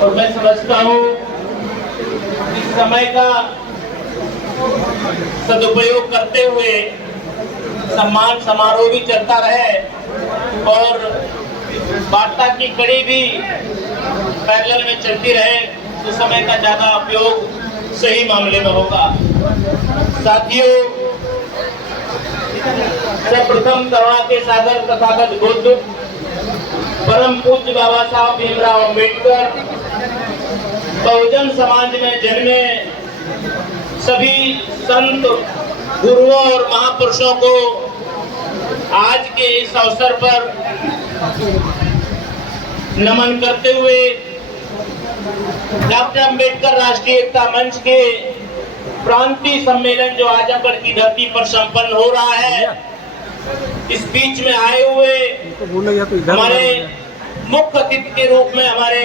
और मैं समझता हूँ इस समय का सदुपयोग करते हुए सम्मान समारोह भी चलता रहे और वार्ता की कड़ी भी पैरेलल में चलती रहे तो समय का ज्यादा उपयोग सही मामले में होगा। साथियों, सर्वप्रथम करुणा के सागर तथागत बुद्ध परम पूज्य बाबा साहब भीमराव अम्बेडकर बहुजन समाज में जन्मे सभी संत गुरुओं और महापुरुषों को आज के इस अवसर पर नमन करते हुए डॉक्टर अम्बेडकर राष्ट्रीय एकता मंच के प्रांतीय सम्मेलन जो आजमगढ़ की धरती पर संपन्न हो रहा है, इस बीच में आए हुए हमारे मुख्य अतिथि के रूप में हमारे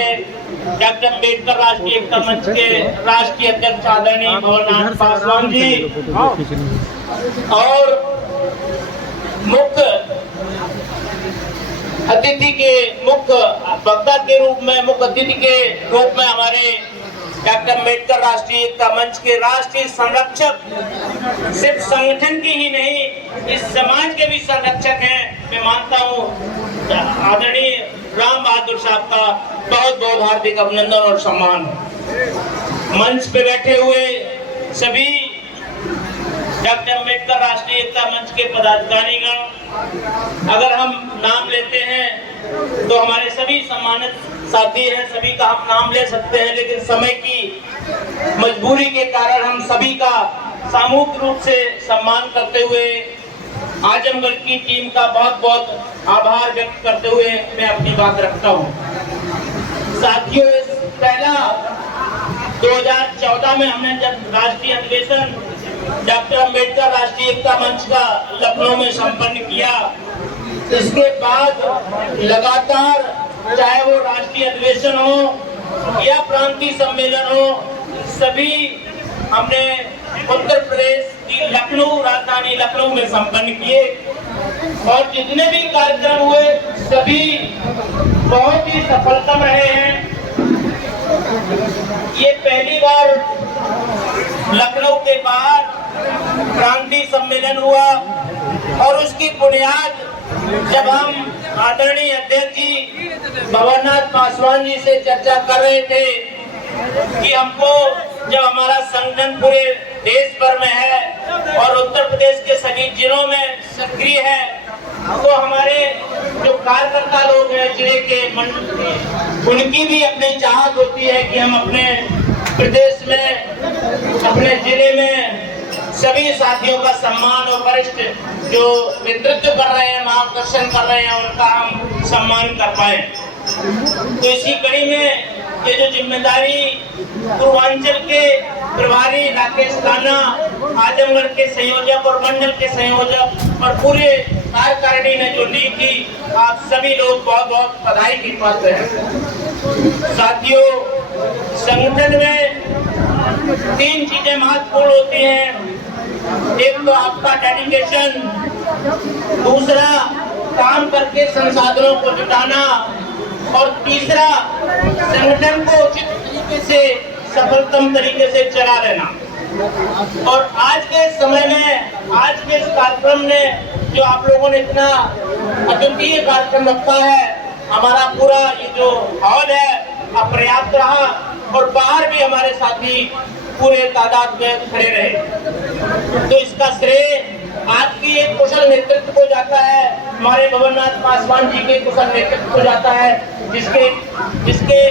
डॉक्टर अम्बेडकर राष्ट्रीय एकता मंच के राष्ट्रीय अध्यक्ष आदरणीय भवरनाथ पासवान जी और मुख्य अतिथि के मुख्य वक्ता के रूप में हमारे डॉक्टर अम्बेडकर राष्ट्रीय एकता मंच के राष्ट्रीय संरक्षक, सिर्फ संगठन की ही नहीं इस समाज के भी संरक्षक हैं। मैं मानता हूँ आदरणीय राम बहादुर साहब का बहुत बहुत हार्दिक अभिनंदन और सम्मान। मंच पे बैठे हुए सभी डॉक्टर अम्बेडकर राष्ट्रीय एकता मंच के पदाधिकारीगण, अगर हम नाम लेते हैं तो हमारे सभी सम्मानित साथी हैं, सभी का हम नाम ले सकते हैं, लेकिन समय की मजबूरी के कारण हम सभी का सामूहिक रूप से सम्मान करते हुए आजमगढ़ की टीम का बहुत बहुत आभार व्यक्त करते हुए मैं अपनी बात रखता हूँ। साथियों, पहला 2014 में हमने जब राष्ट्रीय अधिवेशन डॉक्टर अम्बेडकर राष्ट्रीय एकता मंच का लखनऊ में संपन्न किया, इसके बाद लगातार चाहे वो राष्ट्रीय अधिवेशन हो या प्रांतीय सम्मेलन हो, सभी हमने उत्तर प्रदेश की लखनऊ, राजधानी लखनऊ में संपन्न किए और जितने भी कार्यक्रम हुए सभी बहुत ही सफलतम रहे हैं। ये पहली बार लखनऊ के बाहर प्रांतीय सम्मेलन हुआ और उसकी बुनियाद जब हम आदरणीय अध्यक्ष जी भवरनाथ पासवान जी से चर्चा कर रहे थे कि हमको जब हमारा संगठन पूरे देश भर में है और उत्तर प्रदेश के सभी जिलों में सक्रिय है, तो हमारे जो कार्यकर्ता लोग हैं जिले के मंडल, उनकी भी अपनी चाहत होती है कि हम अपने प्रदेश में, अपने जिले में सभी साथियों का सम्मान और वरिष्ठ जो नेतृत्व कर रहे हैं, मार्गदर्शन कर रहे हैं, उनका हम सम्मान कर पाए। तो इसी कड़ी में ये जो जिम्मेदारी पूर्वांचल के प्रभारी राकेश खाना, आजमगढ़ के संयोजक और मंडल के संयोजक और पूरे कार्यकारिणी ने जो ली थी, आप सभी लोग बहुत बहुत बधाई की पात्र हैं। साथियों, संगठन में 3 चीजें महत्वपूर्ण होती हैं। एक तो आपका डेडिकेशन, दूसरा काम करके संसाधनों को जुटाना और तीसरा संगठन को उचित तरीके से, सफलतम तरीके से चला लेना। और आज के समय में, आज के इस कार्यक्रम ने जो आप लोगों ने इतना अद्वितीय कार्यक्रम रखा है, हमारा पूरा ये जो हॉल है अपर्याप्त रहा और बाहर भी हमारे साथी पूरे तादाद में खड़े रहे, तो इसका श्रेय आपकी एक कुशल नेतृत्व को जाता है, हमारे भवरनाथ पासवान जी के कुशल नेतृत्व को जाता है, जिसके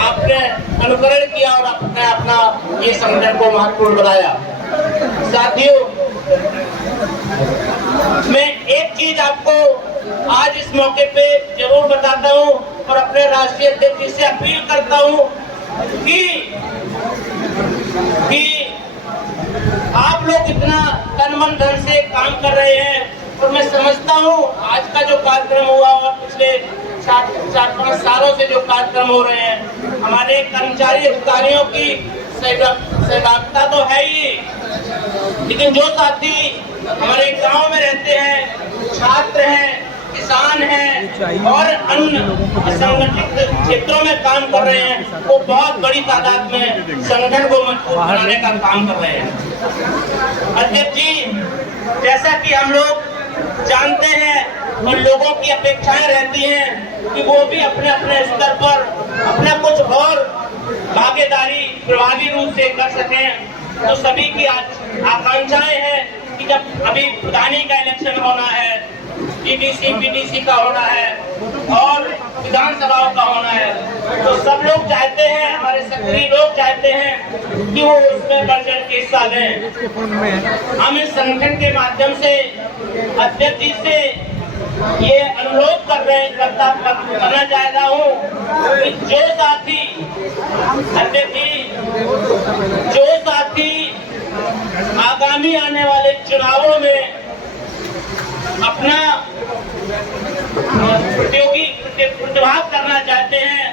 आपने अनुकरण किया और आपने अपना ये संगठन को महत्वपूर्ण बनाया। साथियों, मैं एक चीज आपको आज इस मौके पे जरूर बताता हूँ और अपने राष्ट्रीय अध्यक्ष जी से अपील करता हूँ कि आप लोग इतना तन मन धन से काम कर रहे हैं और मैं समझता हूँ आज का जो कार्यक्रम हुआ और पिछले 4-5 सालों से जो कार्यक्रम हो रहे हैं, हमारे कर्मचारी अधिकारियों की सहभागिता तो है ही, लेकिन जो साथी हमारे गांव में रहते हैं, छात्र हैं, किसान हैं और अन्य असंगठित क्षेत्रों में काम कर रहे हैं, वो बहुत बड़ी तादाद में संगठन को मजबूत बनाने का काम कर रहे हैं। अध्यक्ष जी, जैसा कि हम लोग जानते हैं और लोगों की अपेक्षाएं रहती हैं कि वो भी अपने अपने स्तर पर अपना कुछ और भागीदारी प्रभावी रूप से कर सकें, तो सभी की आकांक्षाएं हैं कि जब अभी प्रधानी का इलेक्शन होना है, टीडीसी पीडीसी का होना है और विधानसभाओं का होना है, तो सब लोग चाहते हैं, हमारे सक्रिय लोग चाहते हैं कि वो उसमें बढ़ चढ़ के हिस्सा लें। हम इस संगठन के माध्यम से अध्यक्ष जी से ये अनुरोध करना चाहता हूँ कि जो साथी अध्यक्ष जी, जो साथी आगामी आने वाले चुनावों में अपना प्रतिभाग करना चाहते हैं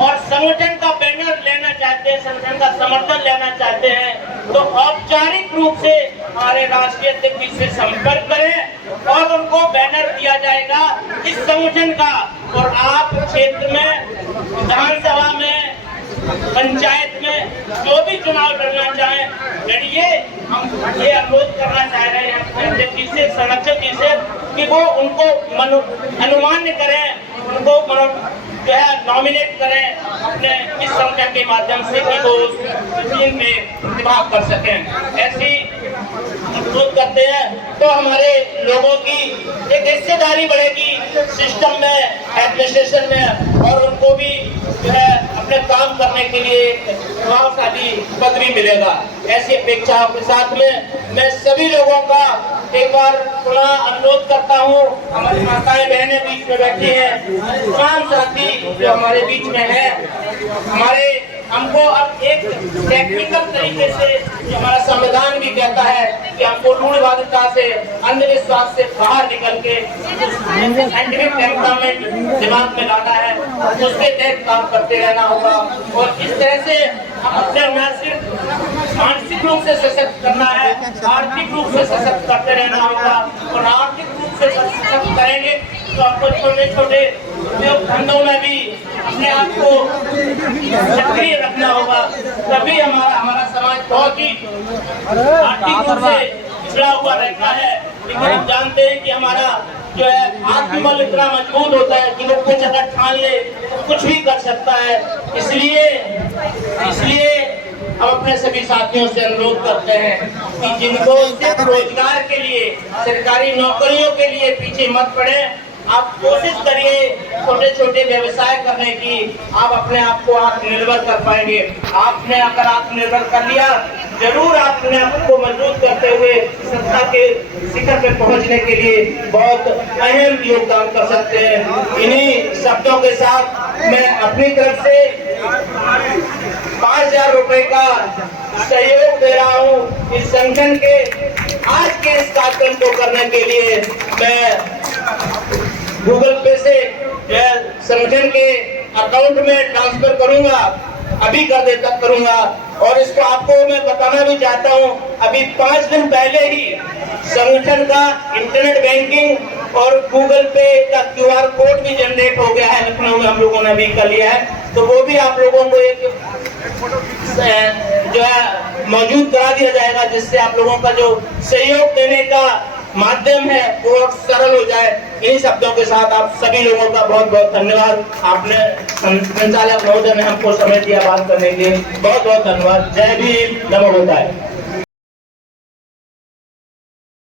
और संगठन का बैनर लेना चाहते हैं, संगठन का समर्थन लेना चाहते हैं, तो औपचारिक रूप से हमारे राष्ट्रीय अध्यक्ष जी से संपर्क करें और उनको बैनर दिया जाएगा इस संगठन का। और आप क्षेत्र में, विधानसभा में, पंचायत में जो भी चुनाव लड़ना चाहें लड़िए। हम ये अनुरोध करना चाह रहे हैं अध्यक्ष जी से, संरक्षक जी से, कि वो उनको अनुमान्य करें, उनको जो है नॉमिनेट करें अपने इस संगठन के माध्यम से कि वो टीम में प्रतिभाग कर सकें। ऐसी अनुरोध करते हैं तो हमारे लोगों की एक हिस्सेदारी बढ़ेगी सिस्टम में, एडमिनिस्ट्रेशन में, और उनको भी जो है अपने काम करने के लिए प्रभावशाली पद भी मिलेगा। ऐसी अपेक्षाओं के साथ में मैं सभी लोगों का एक बार पुनः अनुरोध करता हूँ, हमारी माताएं बहनें बीच में बैठी हैं, तमाम साथी जो हमारे बीच में है, हमको अब एक टेक्निकल तरीके से हमारा संविधान भी कहता है कि हमको रूढ़िवादिता से, अंधविश्वास से बाहर निकल के साइंटिफिक टेम्परामेंट दिमाग में लाना है, उसके तहत काम करते रहना होगा। और इस तरह से हम अपने न सिर्फ मानसिक रूप से सशक्त करना है, आर्थिक रूप से सशक्त करते रहना होगा। और आर्थिक रूप से सशक्त करेंगे तो आपको छोटे छोटे उद्योग धंधों में भी अपने आप को सक्रिय रखना होगा, तभी हमारा समाज बहुत ही आर्थिक रूप से पिछड़ा हुआ रहता है। लेकिन हम जानते हैं कि हमारा जो है आत्मबल इतना मजबूत होता है कि वो कुछ अगर ठान ले तो कुछ भी कर सकता है। इसलिए हम अपने सभी साथियों से अनुरोध करते हैं कि जिनको सिर्फ रोजगार के लिए, सरकारी नौकरियों के लिए पीछे मत पड़े, आप कोशिश करिए छोटे छोटे व्यवसाय करने की, आप अपने आप को आत्मनिर्भर कर पाएंगे। आपने अगर आत्मनिर्भर कर लिया, जरूर आप अपने आप को मजबूत करते हुए सत्ता के शिखर पे पहुंचने के लिए बहुत अहम योगदान कर सकते हैं। इन्हीं शब्दों के साथ मैं अपनी तरफ से 5000 रुपए का सहयोग दे रहा हूँ इस संगठन के आज के इस कार्यक्रम को करने के लिए। मैं गूगल पे से संगठन के अकाउंट में ट्रांसफर करूंगा, अभी करूंगा। और इसको आपको मैं बताना भी चाहता हूं, अभी 5 दिन पहले ही संगठन का इंटरनेट बैंकिंग और गूगल पे का QR कोड भी जनरेट हो गया है, लखनऊ में हम लोगों ने भी कर लिया है। तो वो भी आप लोगों को एक जो है मौजूद करा दिया जाएगा, जिससे आप लोगों का जो सहयोग देने का माध्यम है वो सरल हो जाए। इन शब्दों के साथ आप सभी लोगों का बहुत बहुत धन्यवाद। आपने संचालक महोदय ने हमको समय दिया बात करने के लिए, बहुत बहुत धन्यवाद। जय भीम, नमो बुद्धाय।